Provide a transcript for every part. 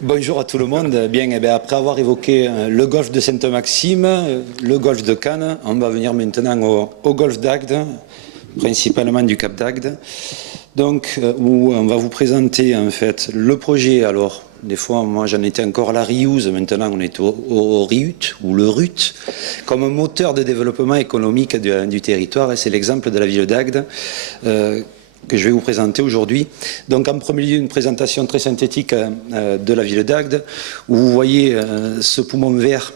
Bonjour à tout le monde. Bien, après avoir évoqué le golfe de Sainte-Maxime, le golfe de Cannes, on va venir maintenant au golfe d'Agde, principalement du Cap d'Agde. Donc, où on va vous présenter en fait le projet. Alors, des fois, moi j'en étais encore à la Riouse, maintenant on est au RIUT, ou le RUT, comme un moteur de développement économique du territoire, et c'est l'exemple de la ville d'Agde. Que je vais vous présenter aujourd'hui. Donc en premier lieu, une présentation très synthétique de la ville d'Agde, où vous voyez ce poumon vert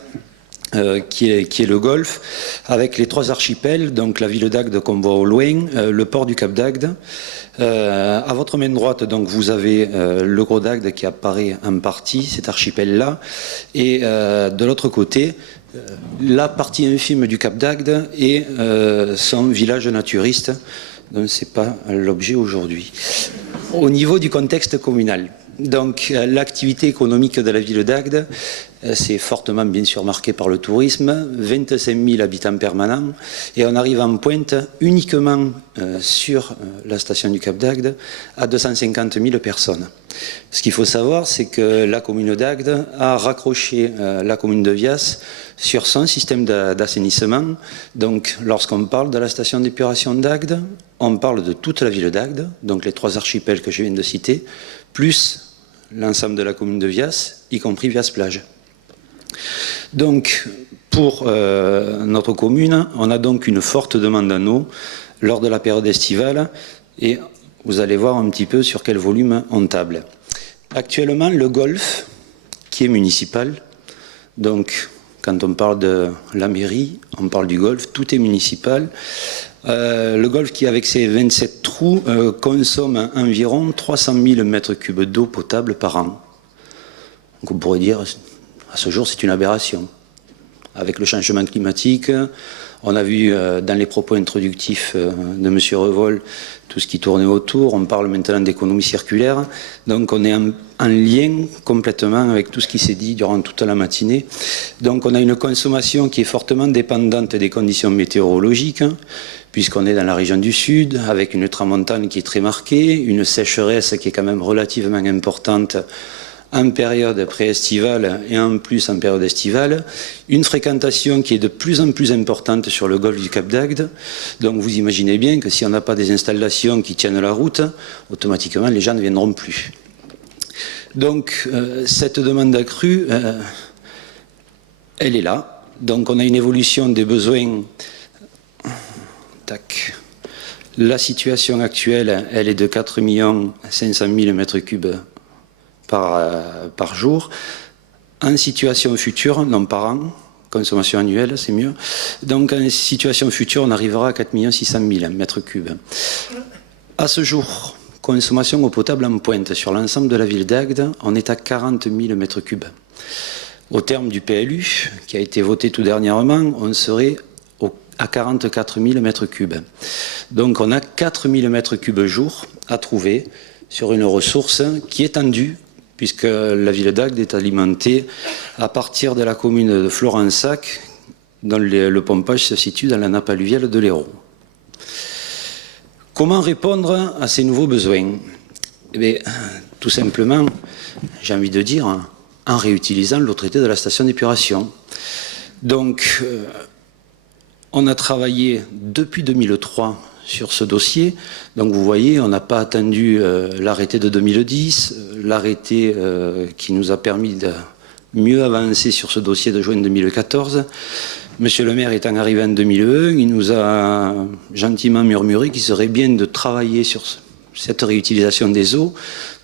qui est le golfe, avec les trois archipels, donc la ville d'Agde qu'on voit au loin, le port du Cap d'Agde. À votre main droite, donc, vous avez le Gros d'Agde qui apparaît en partie, cet archipel-là, et de l'autre côté, la partie infime du Cap d'Agde et son village naturiste. Donc ce n'est pas l'objet aujourd'hui. Au niveau du contexte communal, donc l'activité économique de la ville d'Agde, c'est fortement bien sûr marqué par le tourisme, 25 000 habitants permanents, et on arrive en pointe uniquement sur la station du Cap d'Agde à 250 000 personnes. Ce qu'il faut savoir, c'est que la commune d'Agde a raccroché la commune de Vias sur son système d'assainissement. Donc lorsqu'on parle de la station d'épuration d'Agde, on parle de toute la ville d'Agde, donc les trois archipels que je viens de citer, plus l'ensemble de la commune de Vias, y compris Vias-Plage. Donc, pour notre commune, on a donc une forte demande en eau lors de la période estivale, et vous allez voir un petit peu sur quel volume on table. Actuellement, le golfe, qui est municipal, donc quand on parle de la mairie, on parle du golfe, tout est municipal. Le golfe qui, avec ses 27 trous, consomme environ 300 000 mètres cubes d'eau potable par an. Donc on pourrait dire, à ce jour, c'est une aberration. Avec le changement climatique, on a vu dans les propos introductifs de M. Revol tout ce qui tournait autour. On parle maintenant d'économie circulaire. Donc on est en lien complètement avec tout ce qui s'est dit durant toute la matinée. Donc on a une consommation qui est fortement dépendante des conditions météorologiques, puisqu'on est dans la région du sud, avec une tramontane qui est très marquée, une sécheresse qui est quand même relativement importante en période pré-estivale et en plus en période estivale, une fréquentation qui est de plus en plus importante sur le golfe du Cap d'Agde. Donc vous imaginez bien que si on n'a pas des installations qui tiennent la route, automatiquement les gens ne viendront plus. Donc cette demande accrue, elle est là. Donc on a une évolution des besoins. Tac. La situation actuelle, elle est de 4 500 000 mètres cubes par jour. En situation future, non par an, consommation annuelle, c'est mieux. Donc en situation future, on arrivera à 4 600 000 mètres cubes. À ce jour, consommation eau potable en pointe sur l'ensemble de la ville d'Agde, on est à 40 000 mètres cubes. Au terme du PLU, qui a été voté tout dernièrement, on serait à 44 000 mètres cubes. Donc on a 4 000 mètres cubes jour à trouver sur une ressource qui est tendue, puisque la ville d'Agde est alimentée à partir de la commune de Florensac, dont le pompage se situe dans la nappe alluviale de l'Hérault. Comment répondre à ces nouveaux besoins? Eh bien, tout simplement, j'ai envie de dire, en réutilisant l'eau traitée de la station d'épuration. Donc, on a travaillé depuis 2003 sur ce dossier. Donc vous voyez, on n'a pas attendu l'arrêté de 2010, l'arrêté qui nous a permis de mieux avancer sur ce dossier de juin 2014. Monsieur le maire étant arrivé en 2001, il nous a gentiment murmuré qu'il serait bien de travailler sur cette réutilisation des eaux,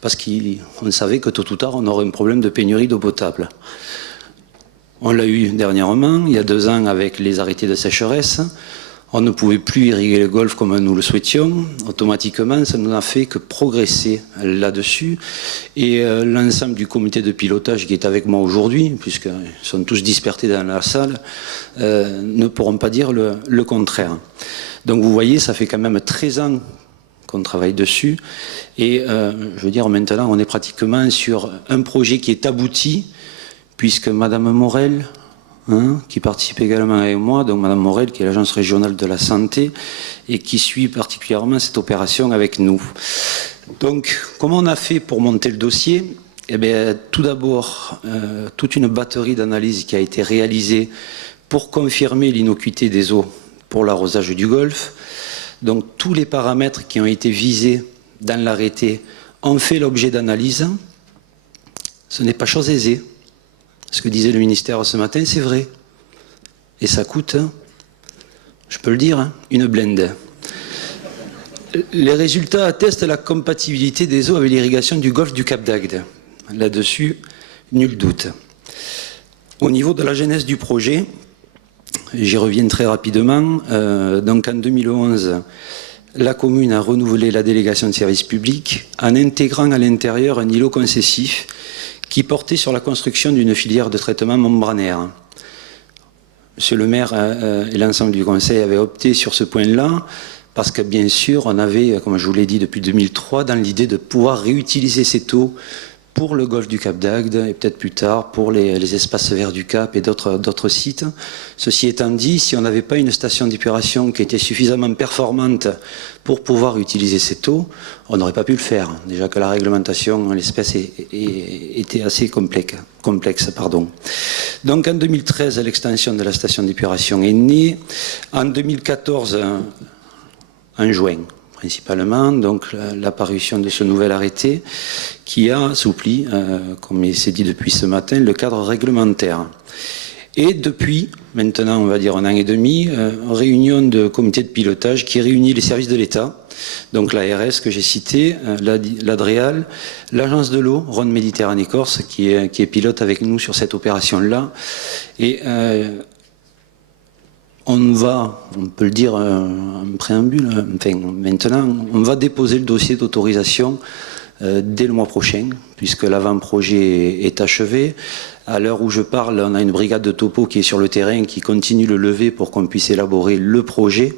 parce qu'on savait que tôt ou tard, on aurait un problème de pénurie d'eau potable. On l'a eu dernièrement, il y a 2 ans, avec les arrêtés de sécheresse. On ne pouvait plus irriguer le golfe comme nous le souhaitions. Automatiquement, ça ne n'a fait que progresser là-dessus. Et l'ensemble du comité de pilotage qui est avec moi aujourd'hui, puisqu'ils sont tous dispersés dans la salle, ne pourront pas dire le contraire. Donc vous voyez, ça fait quand même 13 ans qu'on travaille dessus. Et je veux dire, maintenant, on est pratiquement sur un projet qui est abouti, puisque Madame Morel, qui participe également avec moi, donc Madame Morel, qui est l'agence régionale de la santé, et qui suit particulièrement cette opération avec nous. Donc, comment on a fait pour monter le dossier? Eh bien, tout d'abord, toute une batterie d'analyses qui a été réalisée pour confirmer l'innocuité des eaux pour l'arrosage du Golfe. Donc tous les paramètres qui ont été visés dans l'arrêté ont fait l'objet d'analyse. Ce n'est pas chose aisée. Ce que disait le ministère ce matin, c'est vrai. Et ça coûte, je peux le dire, une blinde. Les résultats attestent la compatibilité des eaux avec l'irrigation du golfe du Cap d'Agde. Là-dessus, nul doute. Au niveau de la genèse du projet, j'y reviens très rapidement. Donc en 2011, la commune a renouvelé la délégation de service public en intégrant à l'intérieur un îlot concessif qui portait sur la construction d'une filière de traitement membranaire. Monsieur le maire et l'ensemble du conseil avaient opté sur ce point-là parce que bien sûr, on avait, comme je vous l'ai dit depuis 2003, dans l'idée de pouvoir réutiliser cette eau pour le golfe du Cap d'Agde et peut-être plus tard pour les espaces verts du Cap et d'autres sites. Ceci étant dit, si on n'avait pas une station d'épuration qui était suffisamment performante pour pouvoir utiliser cette eau, on n'aurait pas pu le faire. Déjà que la réglementation en l'espèce était assez complexe. Donc en 2013, l'extension de la station d'épuration est née. En 2014, en juin, principalement, donc l'apparition de ce nouvel arrêté qui a assoupli, comme il s'est dit depuis ce matin, le cadre réglementaire. Et depuis, maintenant, on va dire un an et demi, réunion de comité de pilotage qui réunit les services de l'État, donc l'ARS que j'ai cité, l'ADREAL, l'Agence de l'eau, Rhône-Méditerranée-Corse, qui est pilote avec nous sur cette opération-là. Et on peut le dire en préambule, enfin maintenant, on va déposer le dossier d'autorisation dès le mois prochain, puisque l'avant-projet est achevé. À l'heure où je parle, on a une brigade de topo qui est sur le terrain, qui continue le lever pour qu'on puisse élaborer le projet.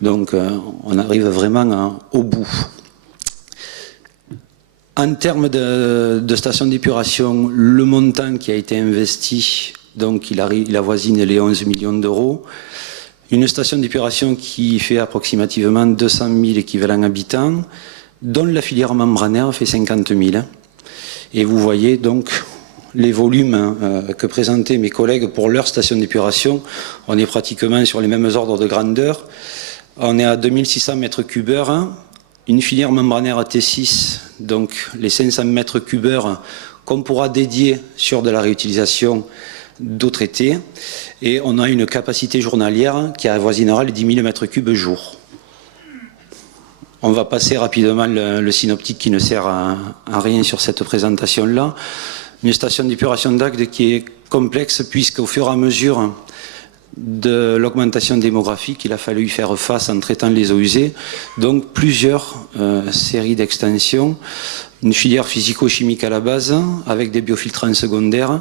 Donc on arrive vraiment au bout. En termes de station d'épuration, le montant qui a été investi, donc il avoisine les 11 millions d'euros. Une station d'épuration qui fait approximativement 200 000 équivalents habitants, dont la filière membranaire fait 50 000. Et vous voyez donc les volumes que présentaient mes collègues pour leur station d'épuration. On est pratiquement sur les mêmes ordres de grandeur. On est à 2600 mètres cubeurs. Une filière membranaire à T6, donc les 500 mètres cubeurs qu'on pourra dédier sur de la réutilisation d'eau traitée. Et on a une capacité journalière qui avoisinera les 10 000 mètres cubes jour. On va passer rapidement le synoptique qui ne sert à rien sur cette présentation-là. Une station d'épuration d'Agde qui est complexe puisqu'au fur et à mesure de l'augmentation démographique, il a fallu y faire face en traitant les eaux usées. Donc plusieurs séries d'extensions. Une filière physico-chimique à la base, avec des biofiltrants secondaires,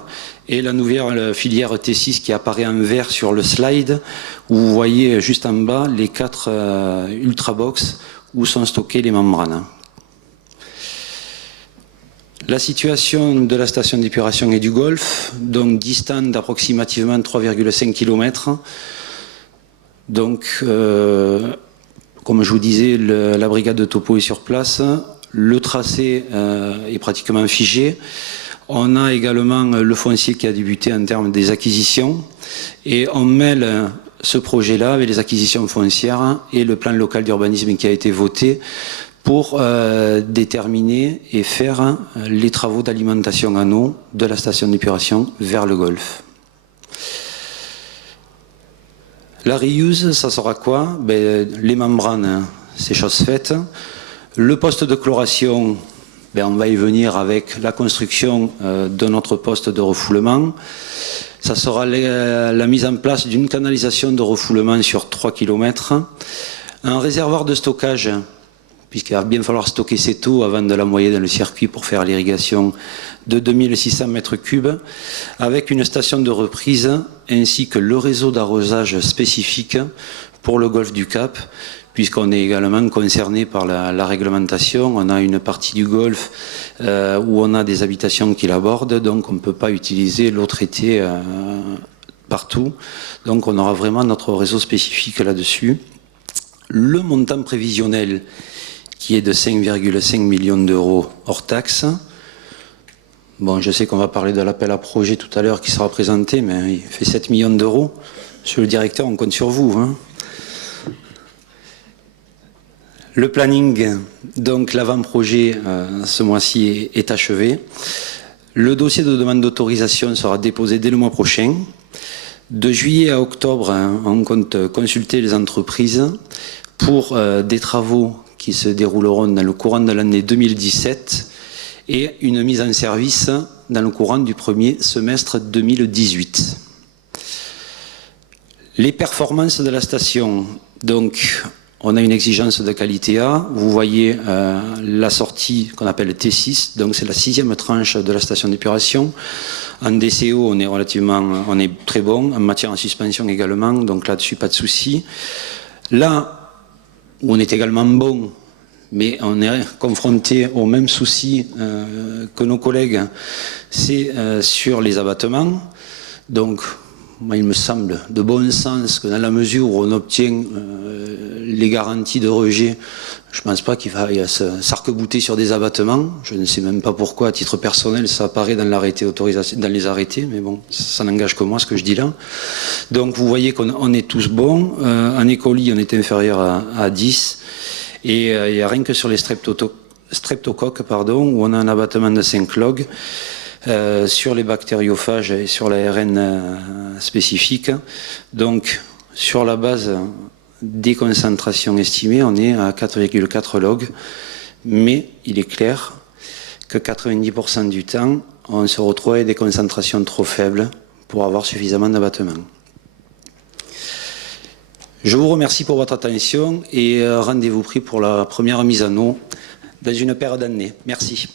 et la nouvelle filière T6 qui apparaît en vert sur le slide, où vous voyez juste en bas les 4 ultrabox où sont stockées les membranes. La situation de la station d'épuration et du Golfe, donc distante d'approximativement 3,5 km. Donc, comme je vous disais, la brigade de topo est sur place. Le tracé est pratiquement figé. On a également le foncier qui a débuté en termes des acquisitions. Et on mêle ce projet-là avec les acquisitions foncières et le plan local d'urbanisme qui a été voté pour déterminer et faire les travaux d'alimentation en eau de la station d'épuration vers le Golfe. La reuse, ça sera quoi? Les membranes, c'est chose faite. Le poste de chloration, on va y venir avec la construction de notre poste de refoulement. Ça sera la mise en place d'une canalisation de refoulement sur 3 km. Un réservoir de stockage, puisqu'il va bien falloir stocker cette eau avant de l'envoyer dans le circuit pour faire l'irrigation de 2600 mètres cubes, avec une station de reprise ainsi que le réseau d'arrosage spécifique pour le golfe du Cap, puisqu'on est également concerné par la réglementation. On a une partie du golfe où on a des habitations qui l'abordent, donc on ne peut pas utiliser l'eau traitée partout. Donc on aura vraiment notre réseau spécifique là-dessus. Le montant prévisionnel qui est de 5,5 millions d'euros hors taxe. Bon, je sais qu'on va parler de l'appel à projet tout à l'heure qui sera présenté, mais il fait 7 millions d'euros. Monsieur le directeur, on compte sur vous, hein. Le planning, donc l'avant-projet ce mois-ci est achevé. Le dossier de demande d'autorisation sera déposé dès le mois prochain. De juillet à octobre, on compte consulter les entreprises pour des travaux qui se dérouleront dans le courant de l'année 2017 et une mise en service dans le courant du premier semestre 2018. Les performances de la station, donc on a une exigence de qualité A. Vous voyez la sortie qu'on appelle T6, donc c'est la 6e tranche de la station d'épuration. En DCO, on est très bon. En matière en suspension également, donc là-dessus, pas de souci. Là où on est également bon, mais on est confronté aux mêmes soucis que nos collègues, c'est sur les abattements. Donc, moi, il me semble de bon sens que dans la mesure où on obtient les garanties de rejet, je ne pense pas qu'il faille s'arc-bouter sur des abattements. Je ne sais même pas pourquoi, à titre personnel, ça apparaît dans l'arrêté autorisation, dans les arrêtés, mais bon, ça n'engage que moi ce que je dis là. Donc vous voyez qu'on est tous bons. En écoli, on est inférieur à 10. Et il n'y a rien que sur les streptocoques, où on a un abattement de 5 logs. Sur les bactériophages et sur l'ARN spécifique. Donc, sur la base des concentrations estimées, on est à 4,4 logs, mais il est clair que 90% du temps, on se retrouve avec des concentrations trop faibles pour avoir suffisamment d'abattement. Je vous remercie pour votre attention et rendez-vous pris pour la première mise en eau dans une paire d'années. Merci.